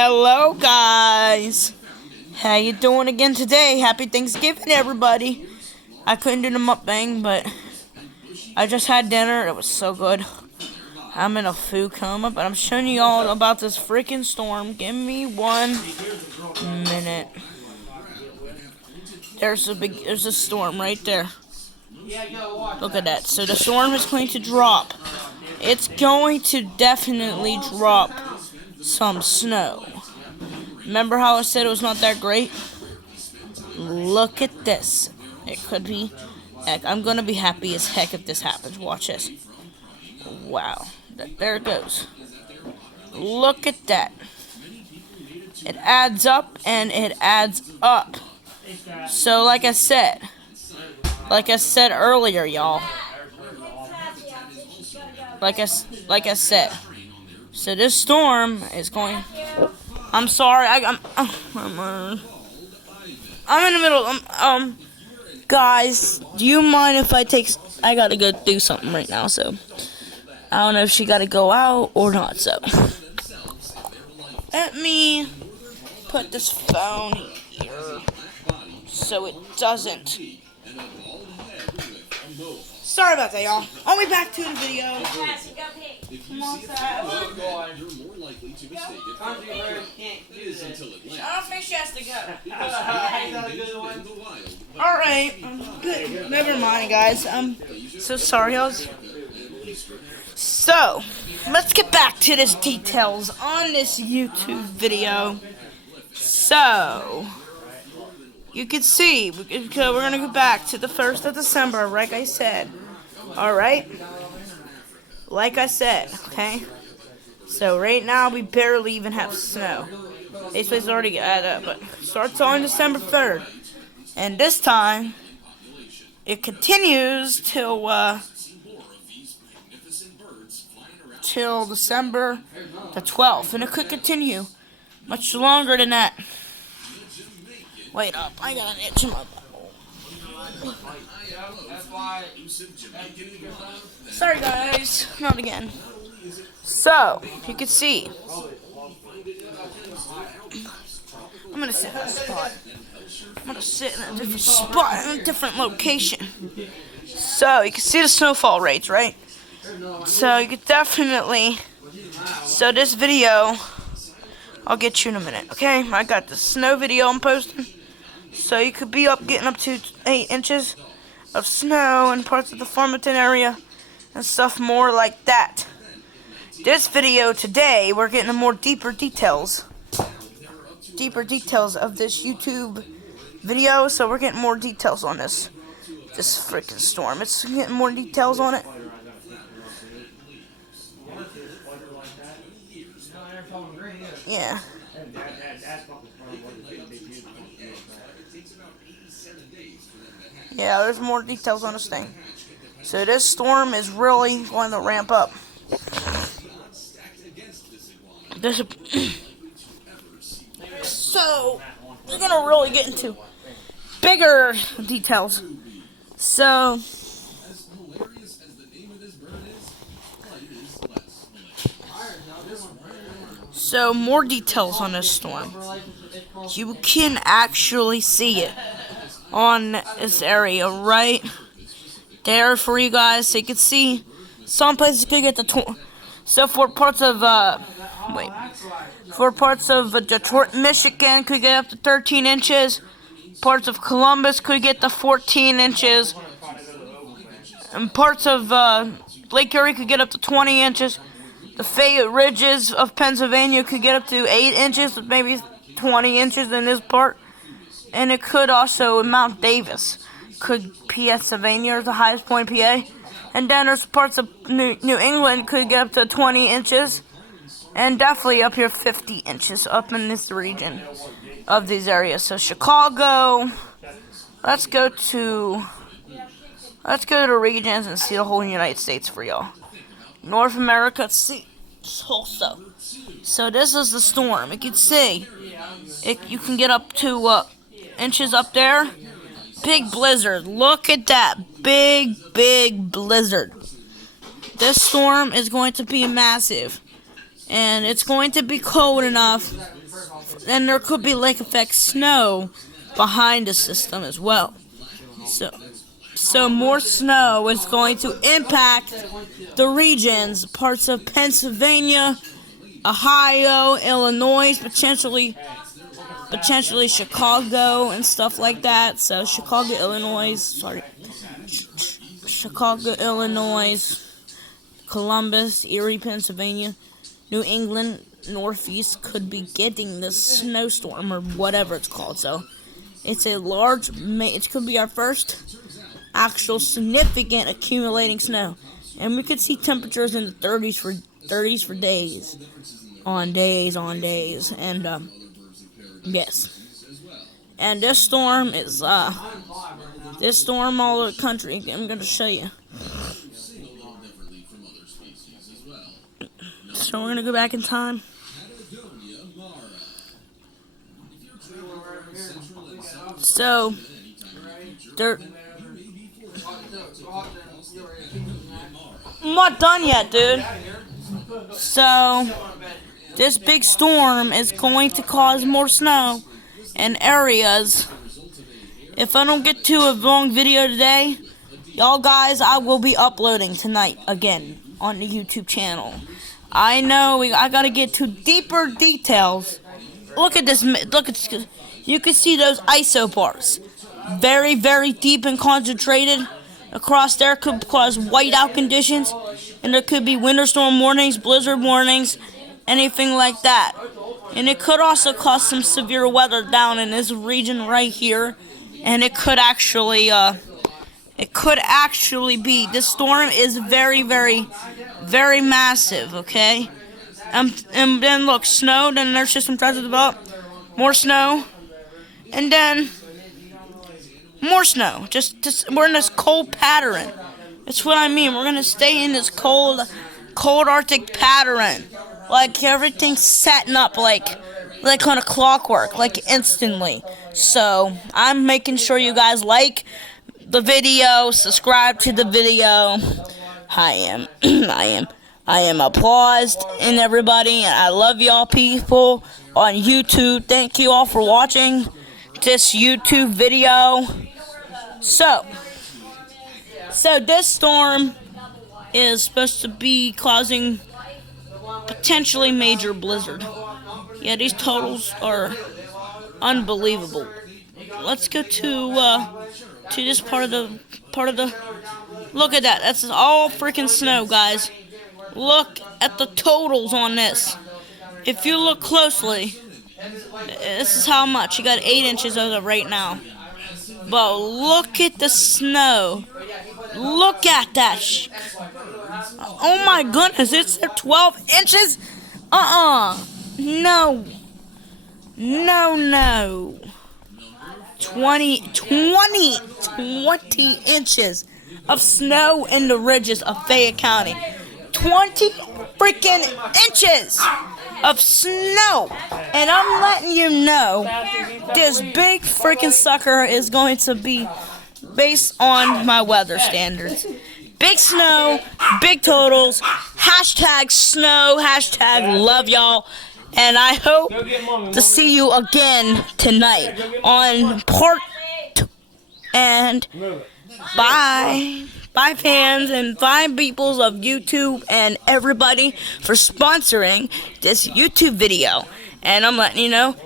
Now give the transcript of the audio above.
Hello guys, how you doing again today? Happy Thanksgiving everybody. I couldn't do the mukbang, but I just had dinner. It was so good. I'm in a food coma, but I'm showing you all about this freaking storm. Give me 1 minute. There's a storm right there. Look at that. So the storm is going to drop. It's going to definitely drop some snow. Remember how I said it was not that great? Look at this. It could be. Heck, I'm gonna be happy as heck if this happens. Watch this. Wow. There it goes. Look at that. It adds up and it adds up. So like I said earlier, y'all. Like I said. So this storm is going. I'm sorry. I'm in the middle. Guys, do you mind if I take? I gotta go do something right now. So I don't know if she gotta go out or not. So let me put this phone here so it doesn't. Sorry about that, y'all. I'll be back to the video. Come on, I don't think she has to go. Alright, good. Never mind, guys. I'm so sorry. So, let's get back to this details on this YouTube video. So, you can see, we're going to go back to the 1st of December, like I said. Alright? Like I said, okay? So right now we barely even have snow. This place already added up, but starts on December 3rd. And this time, it continues till December the 12th. And it could continue much longer than that. Wait up, I got an itch in my butt. Sorry guys, not again. So, you can see. I'm gonna sit in a spot. I'm gonna sit in a different spot, in a different location. So, you can see the snowfall rates, right? So, you could definitely. So, this video, I'll get you in a minute, okay? I got the snow video I'm posting. So, you could be getting up to 8 inches of snow in parts of the Farmington area and stuff more like that. This video today, we're getting more deeper details of this YouTube video, so we're getting more details on this freaking storm. It's getting more details on it. Yeah. Yeah, there's more details on this thing. So this storm is really going to ramp up. So, we're going to really get into bigger details. So more details on this storm. You can actually see it on this area right there for you guys, so you can see some places could get the so for parts of Detroit, Michigan could get up to 13 inches. Parts of Columbus could get to 14 inches. And parts of Lake Erie could get up to 20 inches. The Fayette Ridges of Pennsylvania could get up to 8 inches, maybe 20 inches in this part. And it could also, Mount Davis, could Pennsylvania is the highest point in PA. And then there's parts of New England could get up to 20 inches. And definitely up here 50 inches up in this region of these areas. So Chicago, let's go to regions and see the whole United States for y'all. North America, let's see this whole stuff. So this is the storm. You can see you can get up to inches up there. Big blizzard. Look at that. Big blizzard. This storm is going to be massive. And it's going to be cold enough And there could be lake effect snow behind the system as well. So more snow is going to impact the regions, parts of Pennsylvania, Ohio, Illinois, potentially Chicago and stuff like that. So Chicago, Illinois, Columbus, Erie, Pennsylvania, New England, Northeast could be getting this snowstorm or whatever it's called. So it's it could be our first actual significant accumulating snow, and we could see temperatures in the 30s for days, on days, and yes. And this storm is all over the country. I'm gonna show you. So we're gonna go back in time. So I'm not done yet, dude. So this big storm is going to cause more snow in areas. If I don't get to a long video today, y'all guys, I will be uploading tonight again on the YouTube channel. I know I gotta get to deeper details. Look at this. You can see those isobars. Very, very deep and concentrated across there. Could cause whiteout conditions, and there could be winter storm warnings, blizzard warnings, anything like that. And it could also cause some severe weather down in this region right here. And it could actually be. This storm is very, very, very massive. Okay, and then look, snow. Then their system tries to develop more snow, and then more snow. Just we're in this cold pattern. That's what I mean. We're gonna stay in this cold Arctic pattern. Like everything's setting up like on a clockwork, like instantly. So I'm making sure you guys like the video, subscribe to the video. I am applauded and everybody, and I love y'all people on YouTube. Thank you all for watching this YouTube video. So this storm is supposed to be causing potentially major blizzard. Yeah, these totals are unbelievable. Let's go to this part of the. Look at that. That's all freaking snow, guys. Look at the totals on this. If you look closely, this is how much. You got 8 inches of it right now. But look at the snow. Look at that. Oh my goodness, it's 12 inches? No. 20 inches of snow in the ridges of Fayette County. 20 freaking inches of snow. And I'm letting you know, this big freaking sucker is going to be based on my weather standards. Big snow, big totals, hashtag snow, hashtag love y'all. And I hope to see you again tonight on part 2. And bye. Bye, fans, and bye, peoples of YouTube, and everybody for sponsoring this YouTube video. And I'm letting you know,